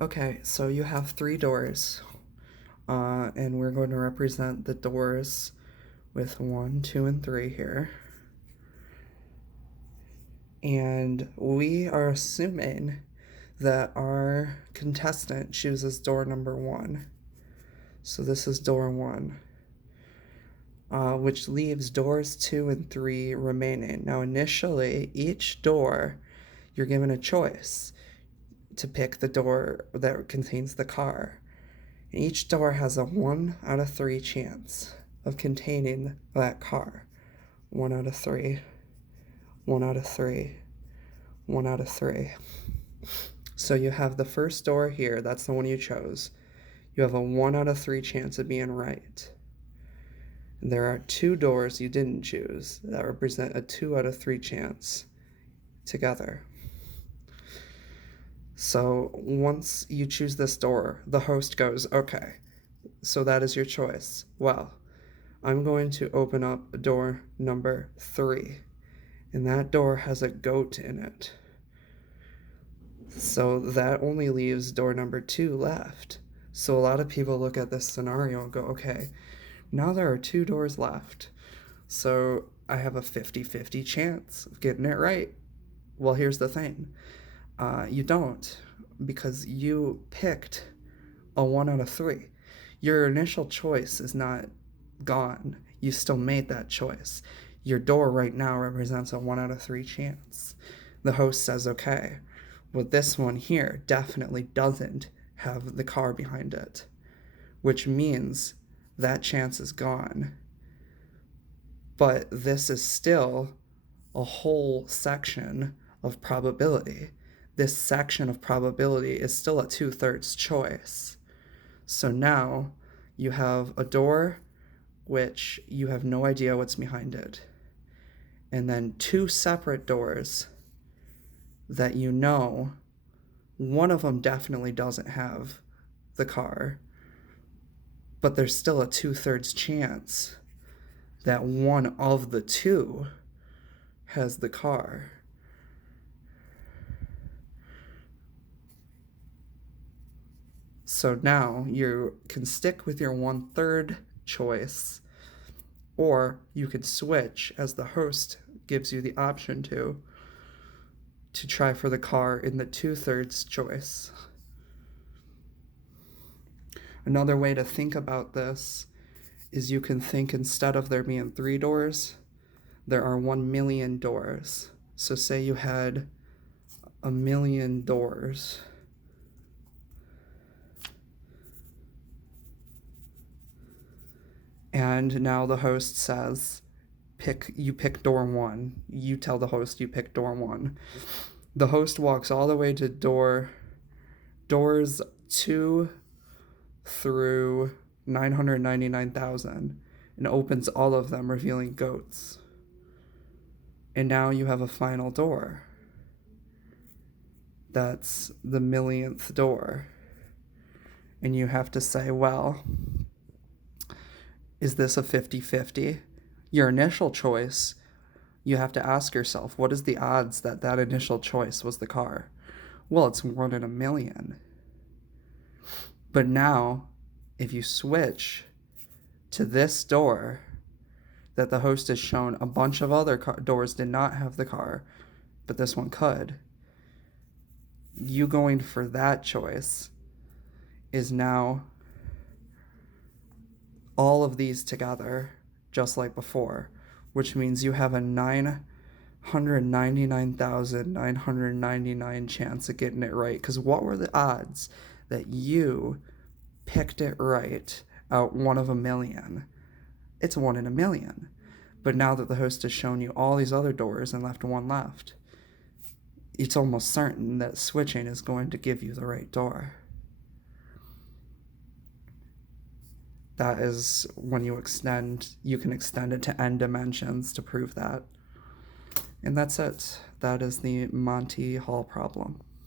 Okay, so you have three doors, and we're going to represent the doors with 1, 2, and 3 here. And we are assuming that our contestant chooses door number 1. So this is door 1, which leaves doors 2 and 3 remaining. Now, initially, each door, you're given a choice to pick the door that contains the car. And each door has a 1 out of 3 chance of containing that car. 1 out of 3, 1 out of 3, 1 out of 3. So you have the first door here, that's the one you chose. You have a 1 out of 3 chance of being right. And there are 2 doors you didn't choose that represent a 2 out of 3 chance together. So once you choose this door, the host goes, okay, so that is your choice. Well, I'm going to open up door number 3, and that door has a goat in it. So that only leaves door number 2 left. So a lot of people look at this scenario and go, okay, now there are 2 doors left. So I have a 50-50 chance of getting it right. Well, here's the thing. You don't, because you picked a 1 out of 3. Your initial choice is not gone. You still made that choice. Your door right now represents a 1 out of 3 chance. The host says, okay, well, this one here definitely doesn't have the car behind it, which means that chance is gone. But this is still a whole section of probability. This section of probability is still a 2/3 choice. So now you have a door which you have no idea what's behind it, and then 2 separate doors that you know one of them definitely doesn't have the car, but there's still a 2/3 chance that one of the 2 has the car. So now you can stick with your 1/3 choice, or you could switch, as the host gives you the option to try for the car in the 2/3 choice. Another way to think about this is you can think, instead of there being 3 doors, there are 1,000,000 doors. So say you had 1,000,000 doors. And now the host says, you pick door 1. You tell the host you pick door 1. The host walks all the way to doors 2 through 999,000 and opens all of them, revealing goats. And now you have a final door. That's the 1,000,000th door. And you have to say, well, is this a 50-50? Your initial choice, you have to ask yourself, what is the odds that that initial choice was the car? Well, it's 1 in 1,000,000. But now, if you switch to this door that the host has shown, a bunch of other doors did not have the car, but this one could. You going for that choice is now all of these together, just like before, which means you have a 999,999 chance of getting it right. Because what were the odds that you picked it right out 1 of 1,000,000? It's 1 in 1,000,000. But now that the host has shown you all these other doors and left 1 left, it's almost certain that switching is going to give you the right door. That is when you can extend it to n dimensions to prove that. And that's it. That is the Monty Hall problem.